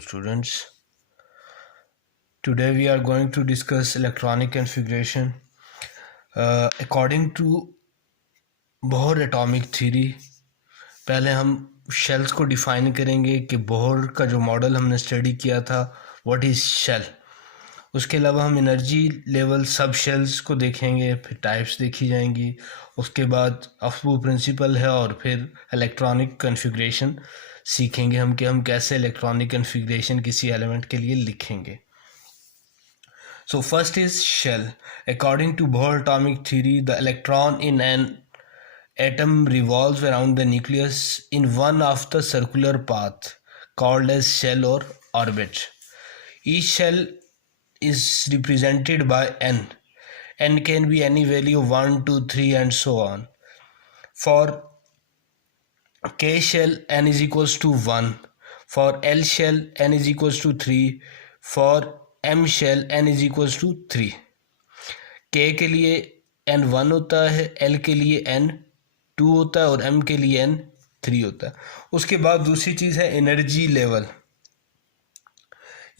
Students. Today we are going to discuss electronic configuration according to Bohr atomic theory. पहले हम shells को define करेंगे कि Bohr का जो मॉडल हमने स्टडी किया था व्हाट इज़ शेल। उसके अलावा हम एनर्जी लेवल सब शेल्स को देखेंगे, फिर टाइप्स देखी जाएंगी। उसके बाद अफबू प्रिंसिपल है और फिर इलेक्ट्रॉनिक कन्फिग्रेशन सीखेंगे हम कि हम कैसे इलेक्ट्रॉनिक कन्फिग्रेशन किसी एलिमेंट के लिए लिखेंगे। So first is shell. According to Bohr atomic theory, the electron in an atom revolves around the nucleus in one of the circular path called as shell or orbit. Each shell is represented by n. N can be any value 1, 2, 3 and so on. For K shell n is equals to 1. For L shell n is equals to 3. For M shell n is equals to 3. K के लिए n 1 होता है, L के लिए n 2 होता है और M के लिए n 3 होता है। उसके बाद दूसरी चीज़ है एनर्जी लेवल।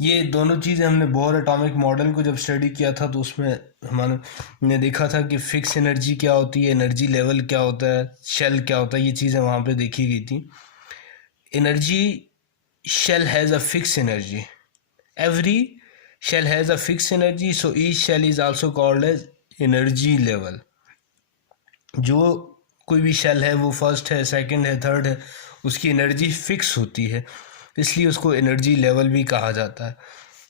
ये दोनों चीज़ें हमने बोहर एटॉमिक मॉडल को जब स्टडी किया था तो उसमें हमने देखा था कि फिक्स एनर्जी क्या होती है, एनर्जी लेवल क्या होता है, शेल क्या होता है, ये चीज़ें वहाँ पे देखी गई थी। Energy shell has a fix energy. Every shell has a fixed energy, so each shell is also called as energy level. जो कोई भी शेल है वो फर्स्ट है, सेकंड है, थर्ड है, उसकी एनर्जी फिक्स होती है, इसलिए उसको एनर्जी लेवल भी कहा जाता है।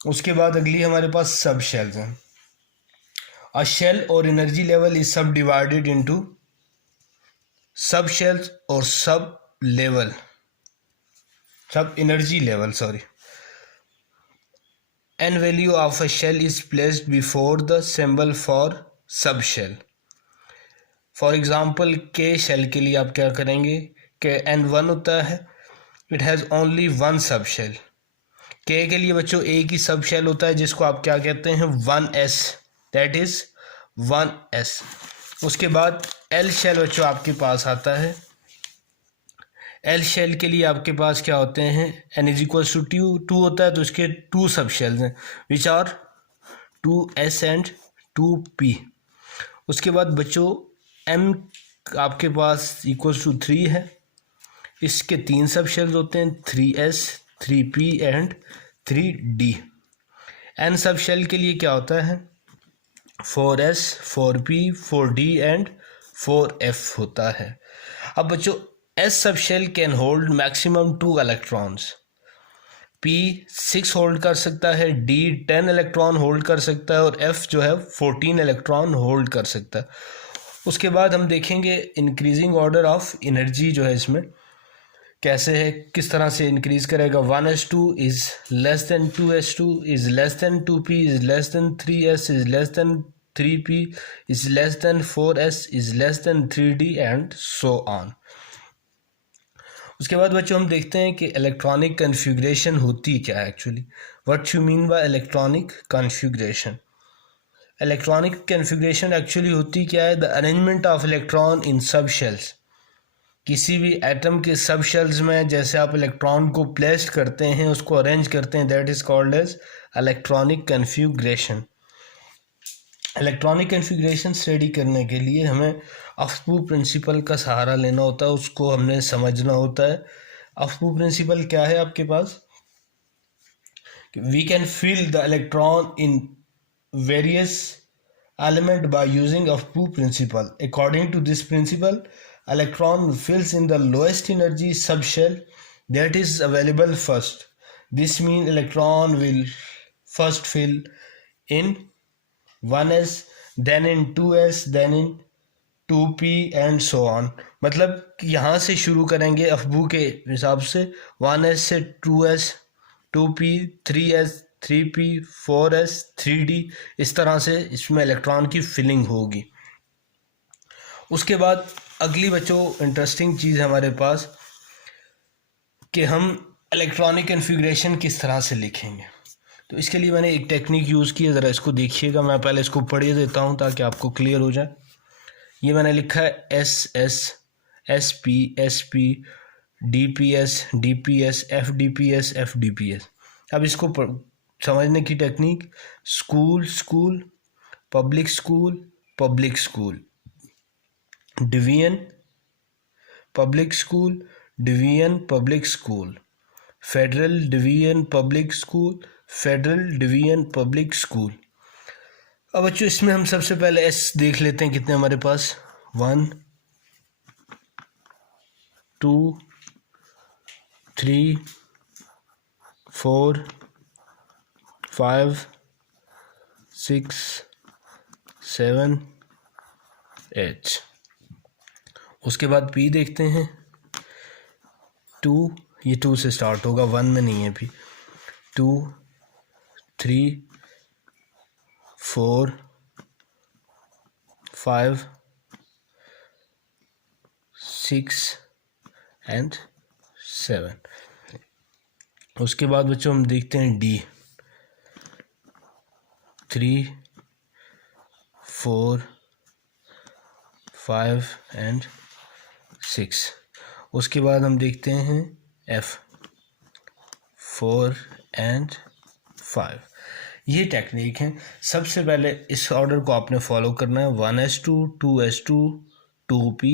उसके बाद अगली हमारे पास सब शेल्स हैं। अ शेल और एनर्जी लेवल इज सब डिवाइडेड इनटू सब शेल्स और सब लेवल, सब energy level n value of a shell is placed before the symbol for subshell. For example, K shell के लिए आप क्या करेंगे कि n1 होता है, it has only one subshell. K के लिए बच्चों एक ही सबशेल होता है जिसको आप क्या कहते हैं 1s, that is 1s. उसके बाद L shell बच्चों आपके पास आता है। एल शेल के लिए आपके पास क्या होते हैं n इज इक्वल्स टू 2 होता है, तो इसके 2 सब शेल्स हैं which are 2s and 2p। उसके बाद बच्चों m आपके पास इक्वल्स टू 3 है, इसके 3 सब शेल्स होते हैं 3s 3p and 3d। n सब शेल के लिए क्या होता है 4s 4p 4d and 4f होता है। अब बच्चों S subshell can hold maximum 2 electrons. P 6 hold कर सकता है, D 10 इलेक्ट्रॉन होल्ड कर सकता है और F जो है 14 इलेक्ट्रॉन होल्ड कर सकता है। उसके बाद हम देखेंगे इंक्रीजिंग ऑर्डर ऑफ एनर्जी जो है इसमें कैसे है, किस तरह से इंक्रीज करेगा। 1s2 is less than 2s2 is less than 2p is less than 3s is less than 3p is less than 4s is less than 3d and so on. उसके बाद बच्चों हम देखते हैं कि इलेक्ट्रॉनिक कन्फिग्रेशन होती क्या है actually. What you mean by electronic configuration. Electronic configuration actually होती क्या है the arrangement of electron in सब शेल्स। किसी भी एटम के सब शेल्स में जैसे आप इलेक्ट्रॉन को प्लेस करते हैं, उसको अरेंज करते हैं, that is called as electronic configuration. Electronic configuration study करने के लिए हमें अफबू प्रिंसिपल का सहारा लेना होता है, उसको हमने समझना होता है। अफबू प्रिंसिपल क्या है आपके पास, we can fill the electron in various element by using Aufbau principle. According to this principle electron fills in the lowest energy sub shell that is available first. This mean electron will first fill in 1s then in 2s then in 2p and so on। मतलब कि यहाँ से शुरू करेंगे अफबू के हिसाब से 1s से 2s 2p 3s 3p 4s 3d, इस तरह से इसमें इलेक्ट्रॉन की फिलिंग होगी। उसके बाद अगली बच्चों इंटरेस्टिंग चीज़ है हमारे पास कि हम इलेक्ट्रॉनिक कन्फिग्रेशन किस तरह से लिखेंगे। तो इसके लिए मैंने एक टेक्निक यूज़ की है, ज़रा इसको देखिएगा। मैं पहले इसको पढ़ देता हूँ ताकि आपको क्लियर हो जाए। ये मैंने लिखा है SS SP SP DPS DPS FDPS FDPS। अब इसको समझने की technique, school school, public school public school, division public school division public school, federal division public school federal division public school. अब बच्चों इसमें हम सबसे पहले एस देख लेते हैं कितने हमारे पास, 1 2 3 4 5 6 7 8। उसके बाद पी देखते हैं, 2, ये 2 से स्टार्ट होगा, 1 में नहीं है पी, 2 3 4 5 6 एंड 7। उसके बाद बच्चों हम देखते हैं डी, 3 4 5 एंड 6। उसके बाद हम देखते हैं एफ, 4 एंड 5। ये टेक्निक है। सबसे पहले इस ऑर्डर को आपने फॉलो करना है, 1s2 2s2 2p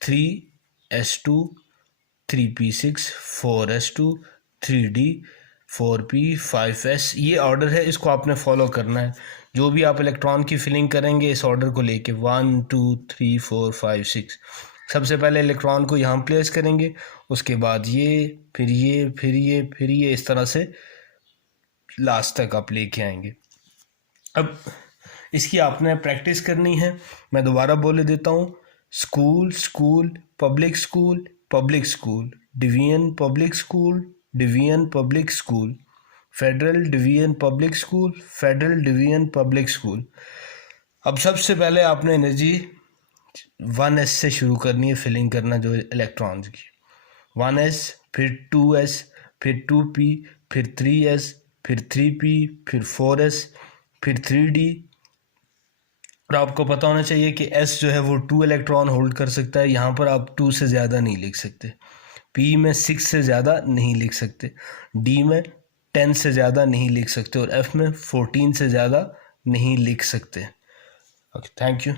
3s2 3p6 4s2 3d 4p 5s। ये ऑर्डर है, इसको आपने फॉलो करना है। जो भी आप इलेक्ट्रॉन की फिलिंग करेंगे इस ऑर्डर को लेके 1 2 3 4 5 6, सबसे पहले इलेक्ट्रॉन को यहाँ प्लेस करेंगे, उसके बाद ये फिर ये फिर ये फिर ये, इस तरह से लास्ट तक आप लेके आएंगे। अब इसकी आपने प्रैक्टिस करनी है। मैं दोबारा बोले देता हूँ, school school public school public school, division public school division public school, federal division public school federal division public school. अब सबसे पहले आपने एनर्जी 1s से शुरू करनी है, फिलिंग करना जो इलेक्ट्रॉन्स की, 1s फिर 2s फिर 2p फिर 3s फिर 3p फिर 4s फिर 3d। और आपको पता होना चाहिए कि s जो है वो 2 इलेक्ट्रॉन होल्ड कर सकता है। यहाँ पर आप 2 से ज़्यादा नहीं लिख सकते, p में 6 से ज़्यादा नहीं लिख सकते, d में 10 से ज़्यादा नहीं लिख सकते और f में 14 से ज़्यादा नहीं लिख सकते। Okay, thank you.